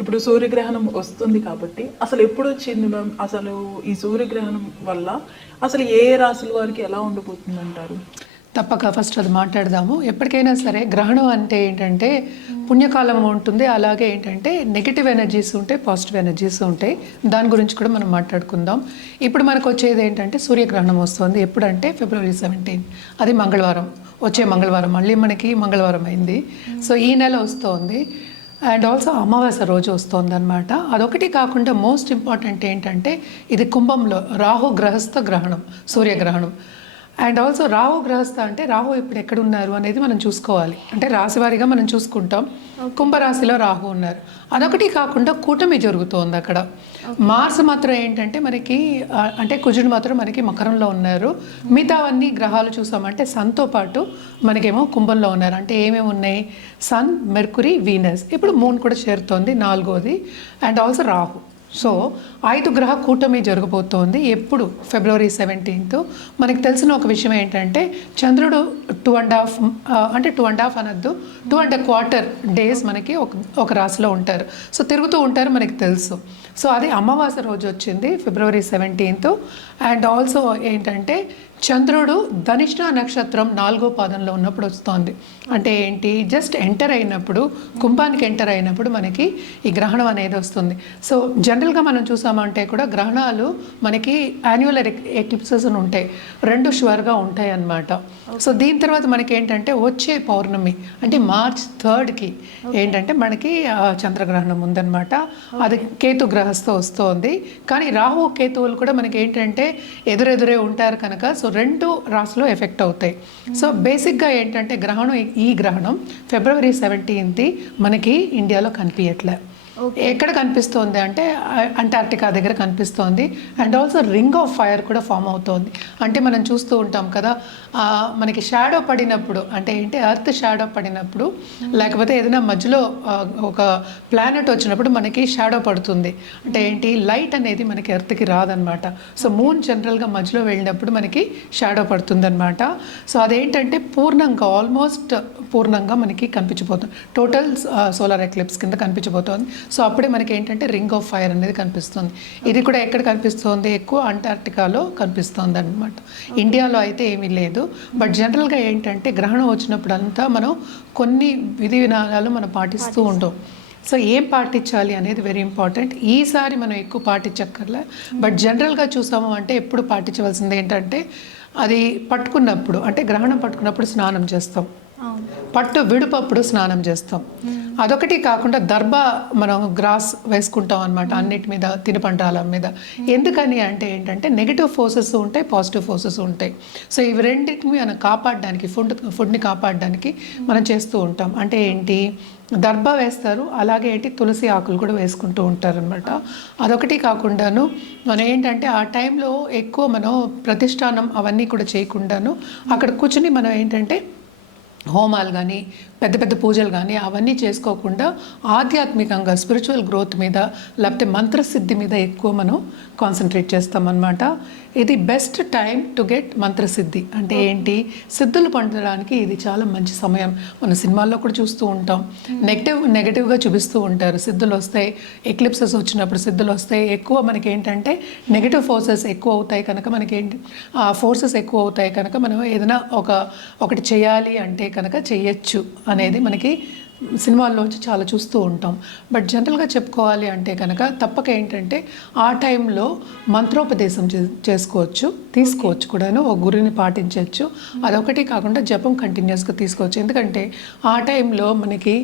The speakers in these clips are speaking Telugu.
ఇప్పుడు సూర్యగ్రహణం వస్తుంది కాబట్టి అసలు ఎప్పుడు వచ్చింది మ్యామ్? అసలు ఈ సూర్యగ్రహణం వల్ల అసలు ఏ రాశుల వారికి ఎలా ఉండబోతుంది అంటారు? తప్పక ఫస్ట్ అది మాట్లాడదాము. ఎప్పటికైనా సరే గ్రహణం అంటే ఏంటంటే పుణ్యకాలం ఉంటుంది, అలాగే ఏంటంటే నెగిటివ్ ఎనర్జీస్ ఉంటాయి, పాజిటివ్ ఎనర్జీస్ ఉంటాయి. దాని గురించి కూడా మనం మాట్లాడుకుందాం. ఇప్పుడు మనకు వచ్చేది ఏంటంటే సూర్యగ్రహణం వస్తుంది. ఎప్పుడంటే February 17, అది మంగళవారం, వచ్చే మంగళవారం. మళ్ళీ మనకి మంగళవారం అయింది. సో ఈ నెల వస్తుంది. అండ్ ఆల్సో అమావాస్య రోజు వస్తుంది అనమాట. అదొకటి కాకుండా మోస్ట్ ఇంపార్టెంట్ ఏంటంటే ఇది కుంభంలో రాహు గ్రహస్థ గ్రహణం, సూర్యగ్రహణం. అండ్ ఆల్సో రాహు గ్రహస్థ అంటే రాహు ఇప్పుడు ఎక్కడున్నారు అనేది మనం చూసుకోవాలి. అంటే రాశివారీగా మనం చూసుకుంటాం. కుంభరాశిలో రాహు ఉన్నారు. అదొకటి కాకుండా కూటమి జరుగుతోంది అక్కడ. మార్స్ మాత్రం ఏంటంటే మనకి అంటే కుజుడు మాత్రం మనకి మకరంలో ఉన్నారు. మిగతావన్నీ గ్రహాలు చూసామంటే సన్తో పాటు మనకేమో కుంభంలో ఉన్నారు. అంటే ఏమేమి ఉన్నాయి? Sun, Mercury, Venus. ఇప్పుడు మూన్ కూడా చేరుతోంది, 4వది. And also Rahu. సో 5 గ్రహ కూటమి జరగబోతోంది. ఎప్పుడు? February 17. మనకి తెలిసిన ఒక విషయం ఏంటంటే చంద్రుడు 2.5 అంటే 2.5 అనద్దు, 2.25 డేస్ మనకి ఒక రాశిలో ఉంటారు. సో తిరుగుతూ ఉంటారు, మనకి తెలుసు. సో అది అమావాస్య రోజు వచ్చింది February 17. అండ్ ఆల్సో ఏంటంటే చంద్రుడు ధనిష్ట నక్షత్రం 4వ పాదంలో ఉన్నప్పుడు వస్తుంది. అంటే ఏంటి? జస్ట్ ఎంటర్ అయినప్పుడు, కుంభానికి ఎంటర్ అయినప్పుడు మనకి ఈ గ్రహణం అనేది వస్తుంది. సో జనరల్గా మనం చూసామంటే కూడా గ్రహణాలు మనకి యాన్యువల్ ఎక్లిప్సెస్ ఉంటాయి, 2 షువర్గా ఉంటాయి అన్నమాట. సో దీని తర్వాత మనకి ఏంటంటే వచ్చే పౌర్ణమి అంటే March 3కి ఏంటంటే మనకి చంద్రగ్రహణం ఉందన్నమాట. అది కేతు గ్రహస్థ వస్తుంది. కానీ రాహు కేతువులు కూడా మనకి ఏంటంటే ఎదురెదురే ఉంటారు కనుక సో 2 రాశులు ఎఫెక్ట్ అవుతాయి. సో బేసిక్గా ఏంటంటే గ్రహణం, ఈ గ్రహణం February 17 మనకి ఇండియాలో కనిపించట్లే. ఎక్కడ కనిపిస్తోంది అంటే అంటార్క్టికా దగ్గర కనిపిస్తోంది. And also ring of fire కూడా ఫామ్ అవుతోంది. అంటే మనం చూస్తూ ఉంటాం కదా, మనకి షాడో పడినప్పుడు అంటే ఏంటి, ఎర్త్ షాడో పడినప్పుడు లేకపోతే ఏదైనా మధ్యలో ఒక ప్లానెట్ వచ్చినప్పుడు మనకి షాడో పడుతుంది. అంటే ఏంటి, లైట్ అనేది మనకి ఎర్త్కి రాదనమాట. సో మూన్ జనరల్గా మధ్యలో వెళ్ళినప్పుడు మనకి షాడో పడుతుందన్నమాట. సో అదేంటంటే పూర్ణంగా, ఆల్మోస్ట్ పూర్ణంగా మనకి కనిపించబోతుంది. టోటల్ సోలార్ ఎక్లిప్స్ కింద కనిపించబోతోంది. సో అప్పుడే మనకి ఏంటంటే రింగ్ ఆఫ్ ఫైర్ అనేది కనిపిస్తుంది. ఇది కూడా ఎక్కడ కనిపిస్తుంది? ఎక్కువ అంటార్క్టికాలో కనిపిస్తుంది అనమాట. ఇండియాలో అయితే ఏమీ లేదు. బట్ జనరల్గా ఏంటంటే గ్రహణం వచ్చినప్పుడు అంతా మనం కొన్ని విధి విధానాలు మనం పాటిస్తూ ఉంటాం. సో ఏం పాటించాలి అనేది వెరీ ఇంపార్టెంట్. ఈసారి మనం ఎక్కువ పాటించక్కర్లే. బట్ జనరల్గా చూసాము అంటే ఎప్పుడు పాటించవలసింది ఏంటంటే అది పట్టుకున్నప్పుడు, అంటే గ్రహణం పట్టుకున్నప్పుడు స్నానం చేస్తాం, పట్టు విడుపప్పుడు స్నానం చేస్తాం. అదొకటి కాకుండా దర్భ మనం గ్రాస్ వేసుకుంటాం అనమాట అన్నిటి మీద, తినుబండాల మీద. ఎందుకని అంటే ఏంటంటే నెగిటివ్ ఫోర్సెస్ ఉంటాయి, పాజిటివ్ ఫోర్సెస్ ఉంటాయి. సో ఇవి రెండింటిని మనం కాపాడడానికి, ఫుడ్ని కాపాడడానికి మనం చేస్తూ ఉంటాం. అంటే ఏంటి, దర్భ వేస్తారు, అలాగే ఏంటి తులసి ఆకులు కూడా వేసుకుంటూ ఉంటారనమాట. అదొకటి కాకుండాను మనం ఏంటంటే ఆ టైంలో ఎక్కువ మనం ప్రతిష్టానం అవన్నీ కూడా చేయకుండాను అక్కడ కూర్చుని మనం ఏంటంటే హోమాలు కానీ పెద్ద పెద్ద పూజలు కానీ అవన్నీ చేసుకోకుండా ఆధ్యాత్మికంగా స్పిరిచువల్ గ్రోత్ మీద లేకపోతే మంత్రసిద్ధి మీద ఎక్కువ మనం కాన్సన్ట్రేట్ చేస్తామన్నమాట. ఇది బెస్ట్ టైం టు గెట్ మంత్రసిద్ధి. అంటే ఏంటి, సిద్ధులు పొందడానికి ఇది చాలా మంచి సమయం. మన సినిమాల్లో కూడా చూస్తూ ఉంటాం, నెగటివ్గా చూపిస్తూ ఉంటారు. సిద్ధులు వస్తాయి, ఎక్లిప్సెస్ వచ్చినప్పుడు సిద్ధులు వస్తాయి. ఎక్కువ మనకి ఏంటంటే నెగటివ్ ఫోర్సెస్ ఎక్కువ అవుతాయి కనుక మనకేంటి, ఆ ఫోర్సెస్ ఎక్కువ అవుతాయి కనుక మనం ఏదైనా ఒకటి చేయాలి అంటే కనుక చెయ్యొచ్చు అనేది మనకి సినిమాల్లోంచి చాలా చూస్తూ ఉంటాం. బట్ జనరల్గా చెప్పుకోవాలి అంటే కనుక తప్పక ఏంటంటే ఆ టైంలో మంత్రోపదేశం చేసుకోవచ్చు, తీసుకోవచ్చు కూడాను, ఒక గురిని పాటించవచ్చు. అదొకటి కాకుండా జపం కంటిన్యూస్గా తీసుకోవచ్చు. ఎందుకంటే ఆ టైంలో మనకి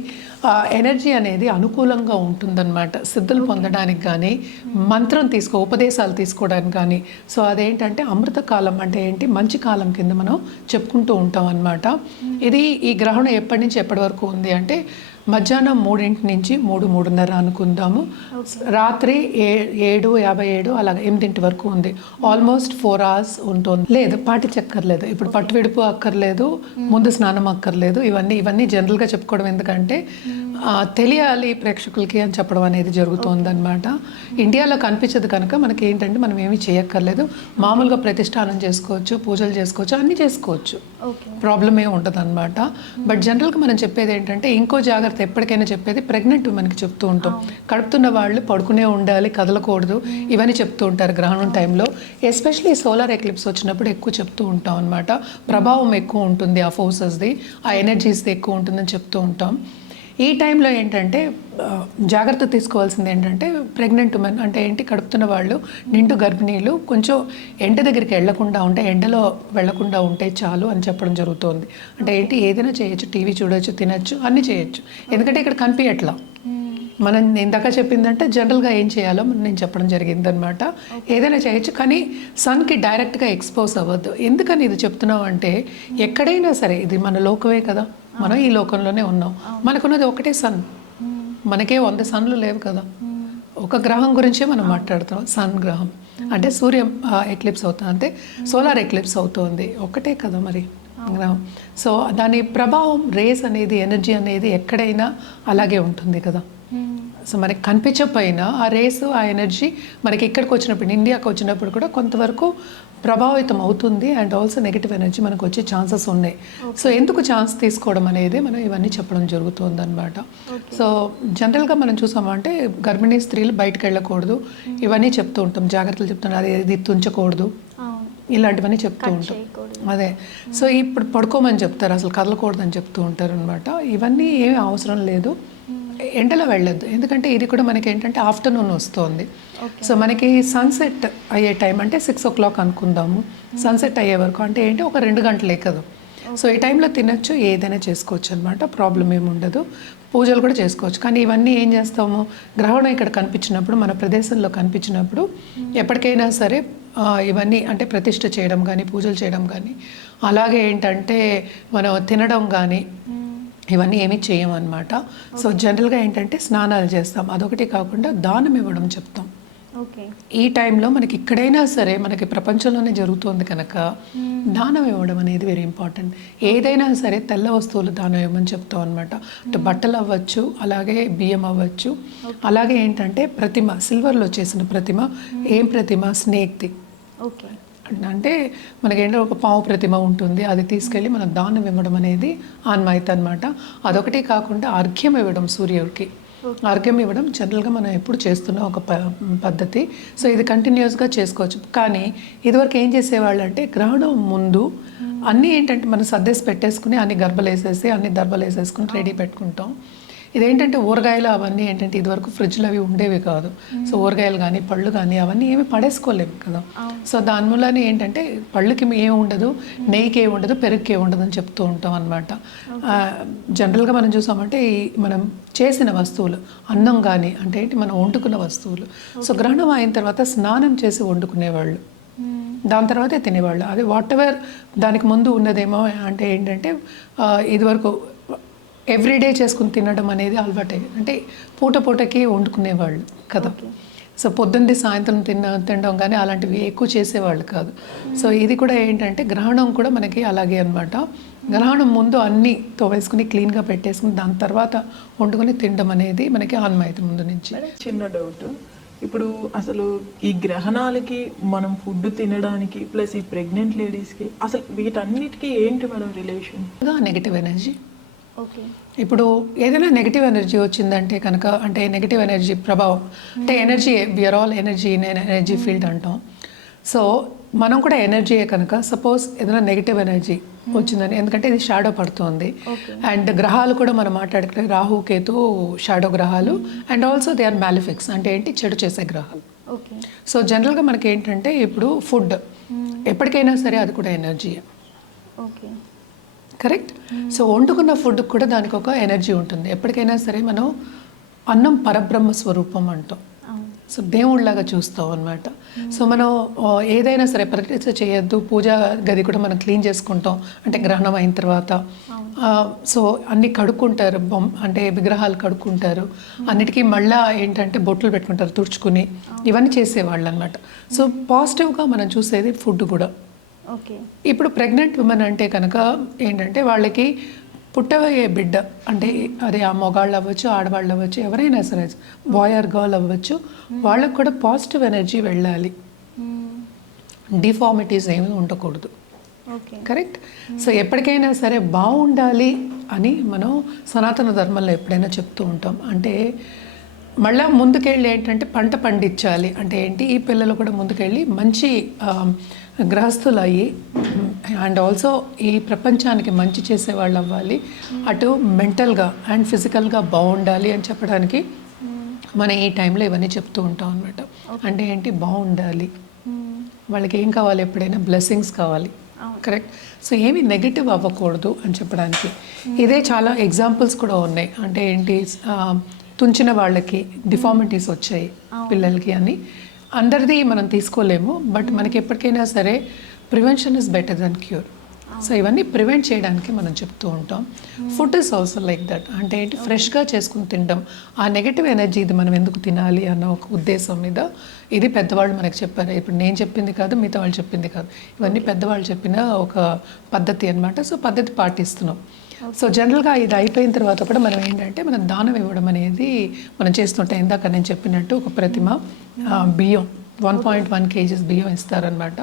ఎనర్జీ అనేది అనుకూలంగా ఉంటుందన్నమాట సిద్ధులు పొందడానికి కానీ, మంత్రం ఉపదేశాలు తీసుకోవడానికి కానీ. సో అదేంటంటే అమృతకాలం, అంటే ఏంటి, మంచి కాలం కింద మనం చెప్పుకుంటూ ఉంటాం అన్నమాట. ఇది ఈ గ్రహణం ఎప్పటి నుంచి ఎప్పటి వరకు ఉంది అంటే మధ్యాహ్నం 3 నుంచి 3:30 అనుకుందాము. రాత్రి 7:57 అలాగే 8 వరకు ఉంది. ఆల్మోస్ట్ 4 hours ఉంటుంది. లేదు, పాటించక్కర్లేదు. ఇప్పుడు పట్టు విడుపు అక్కర్లేదు, ముందు స్నానం అక్కర్లేదు. ఇవన్నీ జనరల్గా చెప్పుకోవడం ఎందుకంటే తెలియాలి ప్రేక్షకులకి అని చెప్పడం అనేది జరుగుతుంది అనమాట. ఇండియాలో కనిపించదు కనుక మనకి ఏంటంటే మనం ఏమీ చేయక్కర్లేదు. మామూలుగా ప్రతిష్టానం చేసుకోవచ్చు, పూజలు చేసుకోవచ్చు, అన్నీ చేసుకోవచ్చు, ప్రాబ్లం ఏమి ఉండదు అనమాట. బట్ జనరల్గా మనం చెప్పేది ఏంటంటే ఇంకో జాగ్రత్త జాగ్రత్త ఎప్పటికైనా చెప్పేది ప్రెగ్నెంట్ ఉమెన్కి చెప్తూ ఉంటాం. కడుపుతున్న వాళ్ళు పడుకునే ఉండాలి, కదలకూడదు, ఇవన్నీ చెప్తూ ఉంటారు గ్రహణం టైంలో. ఎస్పెషలీ సోలార్ ఎక్లిప్స్ వచ్చినప్పుడు ఎక్కువ చెప్తూ ఉంటాం అనమాట. ప్రభావం ఎక్కువ ఉంటుంది, ఆ ఫోర్సెస్ది, ఆ ఎనర్జీస్ది ఎక్కువ ఉంటుందని చెప్తూ ఉంటాం. ఈ టైంలో ఏంటంటే జాగ్రత్త తీసుకోవాల్సింది ఏంటంటే ప్రెగ్నెంట్ ఉమెన్ అంటే ఏంటి, కడుపుతున్న వాళ్ళు, నిండు గర్భిణీలు కొంచెం ఎండ దగ్గరికి వెళ్లకుండా ఉంటే, ఎండలో వెళ్లకుండా ఉంటే చాలు అని చెప్పడం జరుగుతుంది. అంటే ఏంటి, ఏదైనా చేయొచ్చు, టీవీ చూడొచ్చు, తినచ్చు, అన్నీ చేయొచ్చు. ఎందుకంటే ఇక్కడ కనిపించట్లా. మనం ఇందాక చెప్పిందంటే జనరల్గా ఏం చేయాలో నేను చెప్పడం జరిగింది అనమాట. ఏదైనా చేయొచ్చు, కానీ సన్కి డైరెక్ట్గా ఎక్స్పోజ్ అవ్వద్దు. ఎందుకని ఇది చెప్తున్నాం అంటే, ఎక్కడైనా సరే ఇది మన లోకమే కదా, మనం ఈ లోకంలోనే ఉన్నాం. మనకున్నది ఒకటే సన్, మనకే 100 సన్లు లేవు కదా. ఒక గ్రహం గురించే మనం మాట్లాడుతాం, సన్ గ్రహం. అంటే సూర్య ఎక్లిప్స్ అవుతుంది, అంటే సోలార్ ఎక్లిప్స్ అవుతుంది, ఒకటే కదా మరి గ్రహం. సో దాని ప్రభావం, రేస్ అనేది, ఎనర్జీ అనేది ఎక్కడైనా అలాగే ఉంటుంది కదా. సో మనకి కనిపించకపోయినా ఆ రేస్, ఆ ఎనర్జీ మనకి ఇక్కడికి వచ్చినప్పుడు, ఇండియాకి వచ్చినప్పుడు కూడా కొంతవరకు ప్రభావితం అవుతుంది. అండ్ ఆల్సో నెగిటివ్ ఎనర్జీ మనకు వచ్చే ఛాన్సెస్ ఉన్నాయి. సో ఎందుకు ఛాన్స్ తీసుకోవడం అనేది మనం ఇవన్నీ చెప్పడం జరుగుతుంది అనమాట. సో జనరల్గా మనం చూసామంటే గర్భిణీ స్త్రీలు బయటకు వెళ్ళకూడదు, ఇవన్నీ చెప్తూ ఉంటాం, జాగ్రత్తలు చెప్తున్నాం. అది ఇది తుంచకూడదు, ఇలాంటివన్నీ చెప్తూ ఉంటాం. అదే, సో ఇప్పుడు పడుకోమని చెప్తారు, అసలు కదలకూడదు అని చెప్తూ ఉంటారు అనమాట. ఇవన్నీ ఏమీ అవసరం లేదు, ఎండలో వెళ్ళొద్దు. ఎందుకంటే ఇది కూడా మనకి ఏంటంటే ఆఫ్టర్నూన్ వస్తుంది. సో మనకి సన్సెట్ అయ్యే టైం అంటే 6 o'clock అనుకుందాము. సన్సెట్ అయ్యే వరకు అంటే ఏంటి, ఒక 2 గంటలే కదా. సో ఈ టైంలో తినచ్చు, ఏదైనా చేసుకోవచ్చు అనమాట, ప్రాబ్లం ఏమి ఉండదు. పూజలు కూడా చేసుకోవచ్చు. కానీ ఇవన్నీ ఏం చేస్తాము, గ్రహణం ఇక్కడ కనిపించినప్పుడు, మన ప్రదేశంలో కనిపించినప్పుడు ఎప్పటికైనా సరే ఇవన్నీ అంటే ప్రతిష్ఠ చేయడం కానీ, పూజలు చేయడం కానీ, అలాగే ఏంటంటే మనం తినడం కానీ ఇవన్నీ ఏమీ చేయమన్నమాట. సో జనరల్గా ఏంటంటే స్నానాలు చేస్తాం, అదొకటి కాకుండా దానం ఇవ్వడం చెప్తాం. ఈ టైంలో మనకి ఇక్కడైనా సరే, మనకి ప్రపంచంలోనే జరుగుతుంది కనుక దానం ఇవ్వడం అనేది వెరీ ఇంపార్టెంట్. ఏదైనా సరే తెల్ల వస్తువులు దానం ఇవ్వమని చెప్తాం అనమాట. అంటే బట్టలు అవ్వచ్చు, అలాగే బియ్యం అవ్వచ్చు, అలాగే ఏంటంటే ప్రతిమ, సిల్వర్లో చేసిన ప్రతిమ. ఏం ప్రతిమ, స్నేక్ది. అంటే మనకేంటో ఒక పావు ప్రతిమ ఉంటుంది, అది తీసుకెళ్ళి మనం దానం ఇవ్వడం అనేది ఆన్మాయితీ అనమాట. అదొకటి కాకుండా అర్ఘ్యం ఇవ్వడం, సూర్యుడికి అర్ఘ్యం ఇవ్వడం జనరల్గా మనం ఎప్పుడు చేస్తున్న ఒక పద్ధతి. సో ఇది కంటిన్యూస్గా చేసుకోవచ్చు. కానీ ఇదివరకు ఏం చేసేవాళ్ళు అంటే, గ్రహణం ముందు అన్నీ ఏంటంటే మనం సర్దేసి పెట్టేసుకుని, అన్ని గర్భలు వేసేసి, అన్ని దర్భలు వేసేసుకుని రెడీ పెట్టుకుంటాం. ఇదేంటంటే ఊరగాయలు అవన్నీ ఏంటంటే ఇదివరకు ఫ్రిడ్జ్లో అవి ఉండేవి కాదు. సో ఊరగాయలు కానీ, పళ్ళు కానీ అవన్నీ ఏమి పడేసుకోలేము కదా. సో దాని మూలనే ఏంటంటే పళ్ళుకి ఏమి ఉండదు, నెయ్యికి ఏమి ఉండదు, పెరుగుకి ఏమి ఉండదు అని చెప్తూ ఉంటాం అనమాట. జనరల్గా మనం చూసామంటే మనం చేసిన వస్తువులు, అన్నం కానీ అంటే ఏంటి, మనం వండుకున్న వస్తువులు. సో గ్రహణం అయిన తర్వాత స్నానం చేసి వండుకునేవాళ్ళు, దాని తర్వాతే తినేవాళ్ళు. అది వాట్ ఎవర్ దానికి ముందు ఉన్నదేమో అంటే ఏంటంటే ఇదివరకు ఎవ్రీడే చేసుకుని తినడం అనేది అలవాటే. అంటే పూటకి వండుకునేవాళ్ళు కదా. సో పొద్దున్నది సాయంత్రం తినడం కానీ అలాంటివి ఎక్కువ చేసేవాళ్ళు కాదు. సో ఇది కూడా ఏంటంటే గ్రహణం కూడా మనకి అలాగే అనమాట. గ్రహణం ముందు అన్నీ తోవేసుకుని క్లీన్గా పెట్టేసుకుని దాని తర్వాత వండుకొని తినడం అనేది మనకి ఆన్మాయితీ ముందు నుంచి. చిన్న డౌట్, ఇప్పుడు అసలు ఈ గ్రహణాలకి మనం ఫుడ్ తినడానికి ప్లస్ ఈ ప్రెగ్నెంట్ లేడీస్కి అసలు వీటన్నిటికీ ఏంటి మేడం రిలేషన్? Negative energy. ఇప్పుడు ఏదైనా నెగిటివ్ ఎనర్జీ వచ్చిందంటే కనుక, అంటే నెగిటివ్ ఎనర్జీ ప్రభావం అంటే energy, we are all energy, energy field అంటాం. సో మనం కూడా ఎనర్జీయే కనుక, సపోజ్ ఏదైనా నెగిటివ్ ఎనర్జీ వచ్చిందని, ఎందుకంటే ఇది షాడో పడుతుంది. అండ్ గ్రహాలు కూడా మనం మాట్లాడుకుంటే రాహు, కేతు షాడో గ్రహాలు. And also they are malefics, అంటే ఏంటి, చెడు చేసే గ్రహాలు. సో జనరల్గా మనకి ఏంటంటే ఇప్పుడు ఫుడ్ ఎప్పటికైనా సరే అది కూడా ఎనర్జీయే, కరెక్ట్. సో వండుకున్న ఫుడ్ కూడా దానికి ఒక ఎనర్జీ ఉంటుంది. ఎప్పటికైనా సరే మనం అన్నం పరబ్రహ్మ స్వరూపం అంటాం. సో దేవుళ్ళలాగా చూస్తాం అనమాట. సో మనం ఏదైనా సరే ప్రతిష్ఠ చేయొద్దు, పూజా గది కూడా మనం క్లీన్ చేసుకుంటాం అంటే గ్రహణం అయిన తర్వాత. సో అన్నీ కడుక్కుంటారు, అంటే విగ్రహాలు కడుక్కుంటారు, అన్నిటికీ మళ్ళీ ఏంటంటే బొట్లు పెట్టుకుంటారు తుడుచుకుని, ఇవన్నీ చేసేవాళ్ళు అనమాట. సో పాజిటివ్గా మనం చూసేది ఫుడ్ కూడా. ఇప్పుడు ప్రెగ్నెంట్ ఉమెన్ అంటే కనుక ఏంటంటే వాళ్ళకి పుట్టబోయే బిడ్డ అంటే అది ఆ మొగాళ్ళు అవ్వచ్చు, ఆడవాళ్ళు అవ్వచ్చు, ఎవరైనా సరే, బాయ్ ఆర్ గర్ల్ అవ్వచ్చు, వాళ్ళకు కూడా పాజిటివ్ ఎనర్జీ వెళ్ళాలి, డిఫార్మిటీస్ ఏమీ ఉండకూడదు. ఓకే. కరెక్ట్. సో ఎప్పటికైనా సరే బాగుండాలి అని మనం సనాతన ధర్మంలో ఎప్పుడైనా చెప్తూ ఉంటాం. అంటే మళ్ళీ ముందుకెళ్ళి ఏంటంటే పంట పండించాలి అంటే ఏంటి, ఈ పిల్లలు కూడా ముందుకెళ్ళి మంచి గృహస్థులు అయ్యి అండ్ ఆల్సో ఈ ప్రపంచానికి మంచి చేసేవాళ్ళు అవ్వాలి, అటు మెంటల్గా అండ్ ఫిజికల్గా బాగుండాలి అని చెప్పడానికి మనం ఈ టైంలో ఇవన్నీ చెప్తూ ఉంటాం అనమాట. అంటే ఏంటి, బాగుండాలి, వాళ్ళకి ఏం కావాలి, ఎప్పుడైనా బ్లెస్సింగ్స్ కావాలి. కరెక్ట్. సో ఏమి నెగిటివ్ అవ్వకూడదు అని చెప్పడానికి ఇదే చాలా ఎగ్జాంపుల్స్ కూడా ఉన్నాయి. అంటే ఏంటి, తుంచిన వాళ్ళకి డిఫార్మిటీస్ వచ్చాయి పిల్లలకి అని అందరిది మనం తీసుకోలేము, బట్ మనకి ఎప్పటికైనా సరే prevention is better than cure. So ఇవన్నీ ప్రివెంట్ చేయడానికి మనం చెప్తూ ఉంటాం. Food is also like that. అంటే ఏంటి, ఫ్రెష్గా చేసుకుని తినడం, ఆ నెగటివ్ ఎనర్జీ ఇది మనం ఎందుకు తినాలి అన్న ఒక ఉద్దేశం మీద ఇది పెద్దవాళ్ళు మనకు చెప్పారు. ఇప్పుడు నేను చెప్పింది కాదు, మిగతా వాళ్ళు చెప్పింది కాదు, ఇవన్నీ పెద్దవాళ్ళు చెప్పిన ఒక పద్ధతి అనమాట. సో పద్ధతి పాటిస్తున్నాం. సో జనరల్గా ఇది అయిపోయిన తర్వాత కూడా మనం ఏంటంటే మనం దానం ఇవ్వడం అనేది మనం చేస్తుంటాం. ఇందాక నేను చెప్పినట్టు ఒక ప్రతిమ బియ్యం 1.1 kgs బియ్యం ఇస్తారనమాట.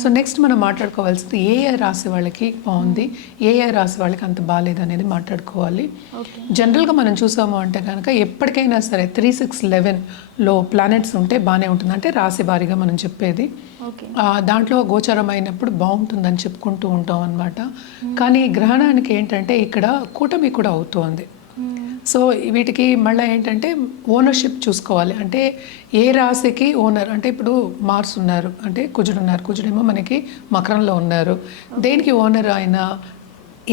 సో నెక్స్ట్ మనం మాట్లాడుకోవాల్సింది ఏ రాశి వాళ్ళకి బాగుంది, ఏ రాశి వాళ్ళకి అంత బాగాలేదు అనేది మాట్లాడుకోవాలి. జనరల్గా మనం చూసాము అంటే కనుక ఎప్పటికైనా సరే 3, 6, 11లో ప్లానెట్స్ ఉంటే బాగానే ఉంటుంది. అంటే రాశి వారీగా మనం చెప్పేది దాంట్లో గోచరం అయినప్పుడు బాగుంటుందని చెప్పుకుంటూ ఉంటాం అనమాట. కానీ గ్రహణానికి ఏంటంటే ఇక్కడ కూటమి కూడా అవుతోంది. సో వీటికి మళ్ళీ ఏంటంటే ఓనర్షిప్ చూసుకోవాలి. అంటే ఏ రాశికి ఓనర్, అంటే ఇప్పుడు మార్స్ ఉన్నారు, అంటే కుజుడు ఉన్నారు, కుజుడేమో మనకి మకరంలో ఉన్నారు. దేనికి ఓనర్ ఆయన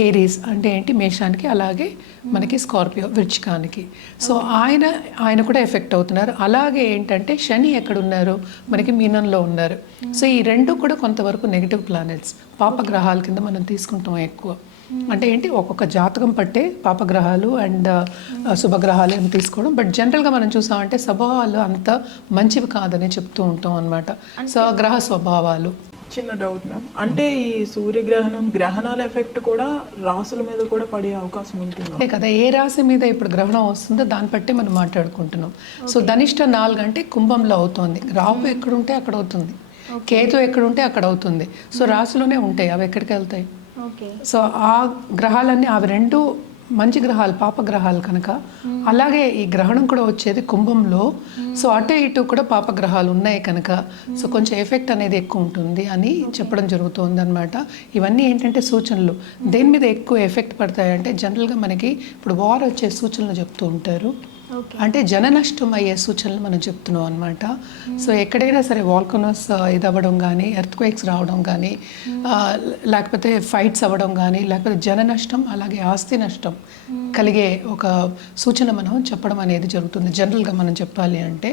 ఏరీస్ అంటే ఏంటి, మేషానికి, అలాగే మనకి స్కార్పియో వృచ్చికానికి. సో ఆయన కూడా ఎఫెక్ట్ అవుతున్నారు. అలాగే ఏంటంటే శని ఎక్కడున్నారు, మనకి మీనంలో ఉన్నారు. సో ఈ రెండు కూడా కొంతవరకు నెగిటివ్ ప్లానెట్స్, పాపగ్రహాల కింద మనం తీసుకుంటాం ఎక్కువ. అంటే ఏంటి, ఒక్కొక్క జాతకం పట్టే పాపగ్రహాలు అండ్ శుభగ్రహాలు అని తీసుకోవడం. బట్ జనరల్గా మనం చూసామంటే స్వభావాలు అంత మంచివి కాదని చెప్తూ ఉంటాం అనమాట. సో గ్రహ స్వభావాలు. చిన్న డౌట్ మ్యామ్, అంటే ఈ సూర్యగ్రహణం గ్రహణాల ఎఫెక్ట్ కూడా రాసుల మీద కూడా పడే అవకాశం ఉంటుంది అంతే కదా. ఏ రాశి మీద ఇప్పుడు గ్రహణం వస్తుందో దాన్ని బట్టి మనం మాట్లాడుకుంటున్నాం. సో ధనిష్ట 4 అంటే కుంభంలో అవుతుంది, రాహు ఎక్కడుంటే అక్కడ అవుతుంది, కేతు ఎక్కడుంటే అక్కడ అవుతుంది. సో రాశిలోనే ఉంటాయి, అవి ఎక్కడికి వెళ్తాయి. సో ఆ గ్రహాలన్నీ అవి రెండు మంచి గ్రహాలు, పాపగ్రహాలు కనుక. అలాగే ఈ గ్రహణం కూడా వచ్చేది కుంభంలో. సో అటు ఇటు కూడా పాపగ్రహాలు ఉన్నాయి కనుక సో కొంచెం ఎఫెక్ట్ అనేది ఎక్కువ ఉంటుంది అని చెప్పడం జరుగుతుంది అనమాట. ఇవన్నీ ఏంటంటే సూచనలు. దేని మీద ఎక్కువ ఎఫెక్ట్ పడతాయంటే జనరల్గా మనకి ఇప్పుడు వార్ వచ్చే సూచనలు చెప్తూ ఉంటారు. అంటే జన నష్టం అయ్యే సూచనలు మనం చెప్తున్నాం అనమాట. సో ఎక్కడైనా సరే వాల్కనోస్ ఇది అవ్వడం కానీ, ఎర్త్క్వేక్స్ రావడం కానీ, లేకపోతే ఫైట్స్ అవ్వడం కానీ, లేకపోతే జన నష్టం అలాగే ఆస్తి నష్టం కలిగే ఒక సూచన మనం చెప్పడం అనేది జరుగుతుంది జనరల్గా మనం చెప్పాలి అంటే.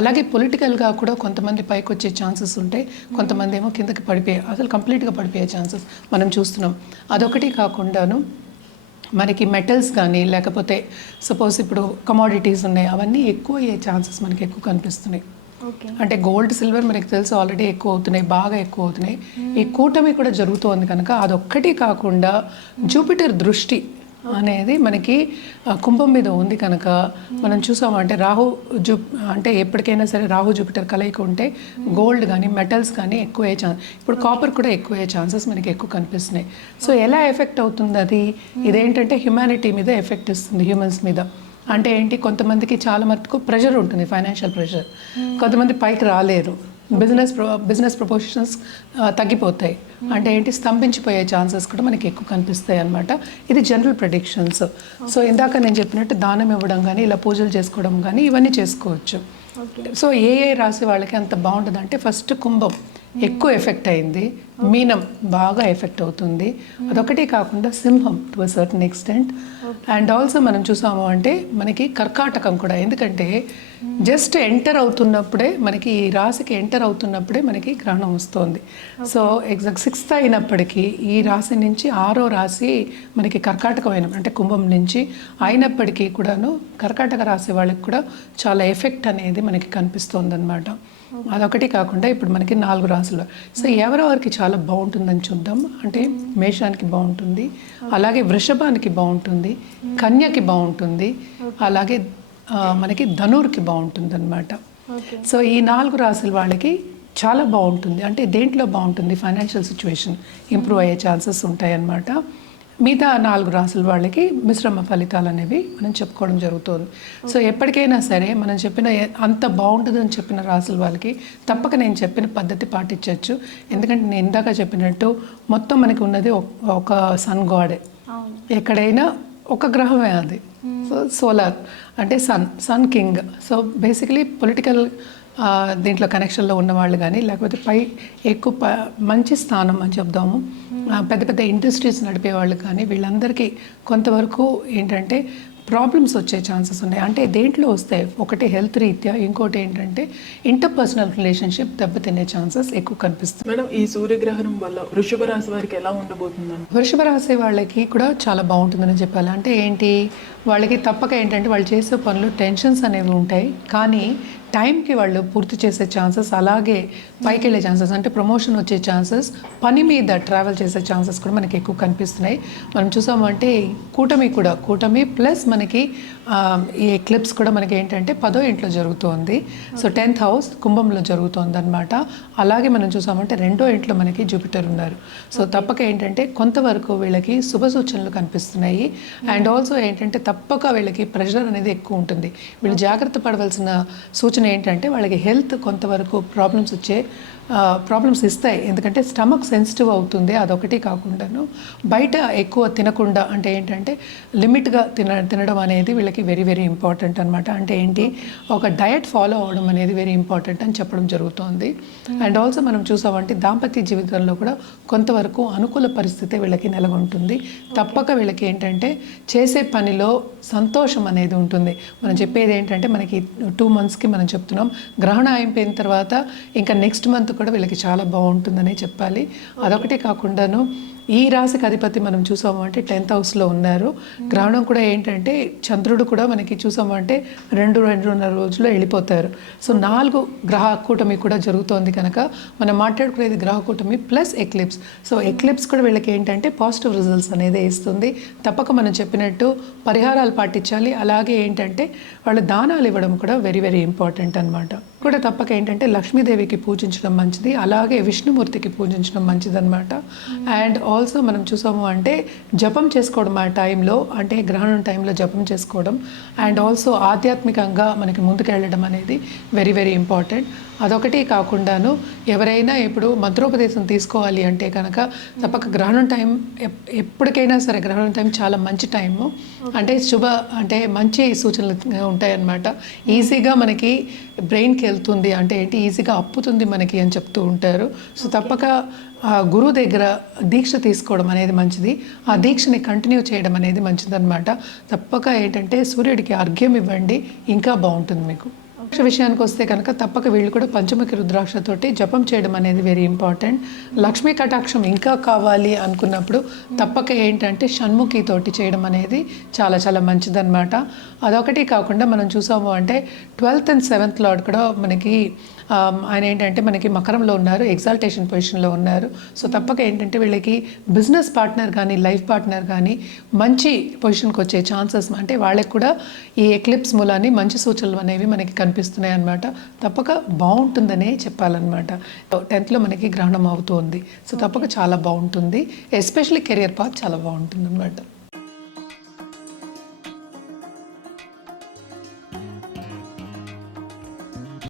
అలాగే పొలిటికల్గా కూడా కొంతమంది పైకి వచ్చే ఛాన్సెస్ ఉంటాయి, కొంతమంది ఏమో కిందకి పడిపోయే, అసలు కంప్లీట్గా పడిపోయే ఛాన్సెస్ మనం చూస్తున్నాం. అదొకటి కాకుండాను మనకి మెటల్స్ కానీ, లేకపోతే సపోజ్ ఇప్పుడు కమోడిటీస్ ఉన్నాయి, అవన్నీ ఎక్కువ అయ్యే ఛాన్సెస్ మనకి ఎక్కువ కనిపిస్తున్నాయి. అంటే గోల్డ్, సిల్వర్ మనకి తెలుసు ఆల్రెడీ ఎక్కువ అవుతున్నాయి, బాగా ఎక్కువ అవుతున్నాయి. ఈ కూటమి కూడా జరుగుతోంది కనుక అదొక్కటి కాకుండా జూపిటర్ దృష్టి అనేది మనకి కుంభం మీద ఉంది కనుక మనం చూసామంటే అంటే ఎప్పటికైనా సరే రాహు జూపిటర్ కలయిక ఉంటే గోల్డ్ కానీ మెటల్స్ కానీ ఎక్కువ అయ్యే ఛాన్స్, ఇప్పుడు కాపర్ కూడా ఎక్కువ అయ్యే ఛాన్సెస్ మనకి ఎక్కువ కనిపిస్తున్నాయి. సో ఎలా ఎఫెక్ట్ అవుతుంది అది, ఇదేంటంటే హ్యుమానిటీ మీద ఎఫెక్ట్ ఇస్తుంది, హ్యూమన్స్ మీద. అంటే ఏంటి, కొంతమందికి చాలా మటుకు ప్రెషర్ ఉంటుంది, ఫైనాన్షియల్ ప్రెషర్, కొంతమంది పైకి రాలేరు, బిజినెస్ ప్రపోర్షన్స్ తగ్గిపోతాయి. అంటే ఏంటి, స్తంభించిపోయే ఛాన్సెస్ కూడా మనకి ఎక్కువ కనిపిస్తాయి అన్నమాట. ఇది జనరల్ ప్రెడిక్షన్స్. సో ఇందాక నేను చెప్పినట్టు దానం ఇవ్వడం కానీ, ఇలా పూజలు చేసుకోవడం కానీ ఇవన్నీ చేసుకోవచ్చు. సో ఏ రాశి వాళ్ళకి అంత బాగుంటుంది అంటే ఫస్ట్ కుంభం ఎక్కువ ఎఫెక్ట్ అయింది, మీనం బాగా ఎఫెక్ట్ అవుతుంది, అదొకటి కాకుండా సింహం to a certain extent. And also మనం చూసాము అంటే మనకి కర్కాటకం కూడా, ఎందుకంటే జస్ట్ ఎంటర్ అవుతున్నప్పుడే మనకి ఈ రాశికి ఎంటర్ అవుతున్నప్పుడే మనకి గ్రహణం వస్తుంది. సో ఎగ్జాక్ట్ 6th అయినప్పటికీ ఈ రాశి నుంచి 6వ రాశి మనకి కర్కాటకమైన అంటే కుంభం నుంచి అయినప్పటికీ కూడాను కర్కాటక రాశి వాళ్ళకి కూడా చాలా ఎఫెక్ట్ అనేది మనకి కనిపిస్తుంది అనమాట. అదొకటి కాకుండా ఇప్పుడు మనకి 4 రాశులు. సో ఎవరెవరికి చాలా బాగుంటుందని చూద్దాం. అంటే మేషానికి బాగుంటుంది, అలాగే వృషభానికి బాగుంటుంది, కన్యకి బాగుంటుంది, అలాగే మనకి ధనుర్కి బాగుంటుంది అనమాట. సో ఈ 4 రాశుల వాళ్ళకి చాలా బాగుంటుంది. అంటే దేంట్లో బాగుంటుంది, ఫైనాన్షియల్ సిచ్యువేషన్ ఇంప్రూవ్ అయ్యే ఛాన్సెస్ ఉంటాయన్నమాట. మిగతా 4 రాసుల వాళ్ళకి మిశ్రమ ఫలితాలు అనేవి మనం చెప్పుకోవడం జరుగుతుంది. సో ఎప్పటికైనా సరే మనం చెప్పిన అంత బాగుంటుందని చెప్పిన రాసుల వాళ్ళకి తప్పక నేను చెప్పిన పద్ధతి పాటించవచ్చు. ఎందుకంటే నేను ఇందాక చెప్పినట్టు మొత్తం మనకి ఉన్నది ఒక సన్ గాడే. ఎక్కడైనా ఒక గ్రహమే అది. సో సోలార్ అంటే sun king. So basically political దీంట్లో కనెక్షన్లో ఉన్నవాళ్ళు కానీ, లేకపోతే ఎక్కువ మంచి స్థానం అని చెప్దాము, పెద్ద పెద్ద ఇండస్ట్రీస్ నడిపే వాళ్ళు కానీ, వీళ్ళందరికీ కొంతవరకు ఏంటంటే ప్రాబ్లమ్స్ వచ్చే ఛాన్సెస్ ఉన్నాయి. అంటే దేంట్లో వస్తాయి, ఒకటి హెల్త్ రీత్యా, ఇంకోటి ఏంటంటే ఇంటర్పర్సనల్ రిలేషన్షిప్ దెబ్బతినే ఛాన్సెస్ ఎక్కువ కనిపిస్తుంది. మేడం, ఈ సూర్యగ్రహణం వల్ల వృషభ రాశి వారికి ఎలా ఉండబోతుందండి? వృషభ రాశి వాళ్ళకి కూడా చాలా బాగుంటుందని చెప్పాలి. అంటే ఏంటి, వాళ్ళకి తప్పక ఏంటంటే వాళ్ళు చేసే పనులు టెన్షన్స్ అనేవి ఉంటాయి, కానీ టైంకి వాళ్ళు పూర్తి చేసే ఛాన్సెస్, అలాగే పైకి వెళ్ళే ఛాన్సెస్, అంటే ప్రమోషన్ వచ్చే ఛాన్సెస్, పని మీద ట్రావెల్ చేసే ఛాన్సెస్ కూడా మనకి ఎక్కువ కనిపిస్తున్నాయి. మనం చూసామంటే కూటమి ప్లస్ మనకి ఈ ఎక్లిప్స్ కూడా మనకి ఏంటంటే 10వ ఇంట్లో జరుగుతోంది. సో 10th హౌస్ కుంభంలో జరుగుతోంది అనమాట. అలాగే మనం చూసామంటే 2వ ఇంట్లో మనకి జూపిటర్ ఉన్నారు. సో తప్పక ఏంటంటే కొంతవరకు వీళ్ళకి శుభ సూచనలు కనిపిస్తున్నాయి. అండ్ ఆల్సో ఏంటంటే తప్పక వీళ్ళకి ప్రెషర్ అనేది ఎక్కువ ఉంటుంది. వీళ్ళు జాగ్రత్త పడవలసిన సూచన ఏంటంటే వాళ్ళకి హెల్త్ కొంతవరకు ప్రాబ్లమ్స్ ఇస్తాయి. ఎందుకంటే స్టమక్ సెన్సిటివ్ అవుతుంది, అదొకటి కాకుండాను బయట ఎక్కువ తినకుండా, అంటే ఏంటంటే లిమిట్గా తినడం అనేది వీళ్ళకి వెరీ వెరీ ఇంపార్టెంట్ అనమాట. అంటే ఏంటి, ఒక డయట్ ఫాలో అవ్వడం అనేది వెరీ ఇంపార్టెంట్ అని చెప్పడం జరుగుతుంది. అండ్ ఆల్సో మనం చూసామంటే దాంపత్య జీవితంలో కూడా కొంతవరకు అనుకూల పరిస్థితి వీళ్ళకి నెలకొంటుంది. తప్పక వీళ్ళకి ఏంటంటే చేసే పనిలో సంతోషం అనేది ఉంటుంది. మనం చెప్పేది ఏంటంటే మనకి 2 monthsకి మనం చెప్తున్నాం, గ్రహణం అయిపోయిన తర్వాత ఇంకా నెక్స్ట్ మంత్ కూడా వీళ్ళకి చాలా బాగుంటుందని చెప్పాలి. అదొకటే కాకుండాను ఈ రాశికి అధిపతి మనం చూసాము అంటే 10th హౌస్లో ఉన్నారు. గ్రహణం కూడా ఏంటంటే చంద్రుడు కూడా మనకి చూసాము అంటే 2-2.5 రోజుల్లో వెళ్ళిపోతారు. సో 4 గ్రహ కూటమి కూడా జరుగుతోంది కనుక మనం మాట్లాడుకునేది గ్రహ కూటమి ప్లస్ ఎక్లిప్స్. సో ఎక్లిప్స్ కూడా వీళ్ళకి ఏంటంటే పాజిటివ్ రిజల్ట్స్ అనేది ఇస్తుంది. తప్పక మనం చెప్పినట్టు పరిహారాలు పాటించాలి. అలాగే ఏంటంటే వాళ్ళు దానాలు ఇవ్వడం కూడా వెరీ వెరీ ఇంపార్టెంట్ అనమాట. కూడా తప్పక ఏంటంటే లక్ష్మీదేవికి పూజించడం మంచిది, అలాగే విష్ణుమూర్తికి పూజించడం మంచిది అనమాట. అండ్ ఆల్సో మనం చూసాము అంటే జపం చేసుకోవడం ఆ టైంలో, అంటే గ్రహణం టైంలో జపం చేసుకోవడం, అండ్ ఆల్సో ఆధ్యాత్మికంగా మనకి ముందుకెళ్ళడం అనేది వెరీ వెరీ ఇంపార్టెంట్. అదొకటి కాకుండాను ఎవరైనా ఇప్పుడు మంత్రోపదేశం తీసుకోవాలి అంటే కనుక తప్పక గ్రహణం టైం, ఎప్పటికైనా సరే గ్రహణం టైం చాలా మంచి టైము. అంటే అంటే మంచి సూచనలు ఉంటాయన్నమాట. ఈజీగా మనకి బ్రెయిన్కి వెళ్తుంది, అంటే ఏంటి ఈజీగా అప్పుతుంది మనకి అని చెప్తూ ఉంటారు. సో తప్పక గురువు దగ్గర దీక్ష తీసుకోవడం అనేది మంచిది, ఆ దీక్షని కంటిన్యూ చేయడం అనేది మంచిదన్నమాట. తప్పక ఏంటంటే సూర్యుడికి అర్ఘ్యం ఇవ్వండి, ఇంకా బాగుంటుంది మీకు. విషయానికి వస్తే కనుక తప్పక వీళ్ళు కూడా పంచముఖి రుద్రాక్షతోటి జపం చేయడం అనేది వెరీ ఇంపార్టెంట్. లక్ష్మీ కటాక్షం ఇంకా కావాలి అనుకున్నప్పుడు తప్పక ఏంటంటే షణ్ముఖితోటి చేయడం అనేది చాలా చాలా మంచిదన్నమాట. అదొకటి కాకుండా మనం చూసాము అంటే 12th and 7th లార్డ్ కూడా మనకి ఆయన ఏంటంటే మనకి మకరంలో ఉన్నారు, ఎగ్జాల్టేషన్ పొజిషన్లో ఉన్నారు. సో తప్పక ఏంటంటే వీళ్ళకి బిజినెస్ పార్ట్నర్ కానీ లైఫ్ పార్ట్నర్ కానీ మంచి పొజిషన్కి వచ్చే ఛాన్సెస్, అంటే వాళ్ళకి కూడా ఈ ఎక్లిప్స్ మూలాన్ని మంచి సూచనలు అనేవి మనకి కనిపిస్తున్నాయి అన్నమాట. తప్పక బాగుంటుందనే చెప్పాలన్నమాట. 10thలో మనకి గ్రహణం అవుతుంది. సో తప్పక చాలా బాగుంటుంది, ఎస్పెషల్లీ కెరియర్ పాత్ చాలా బాగుంటుంది అన్నమాట.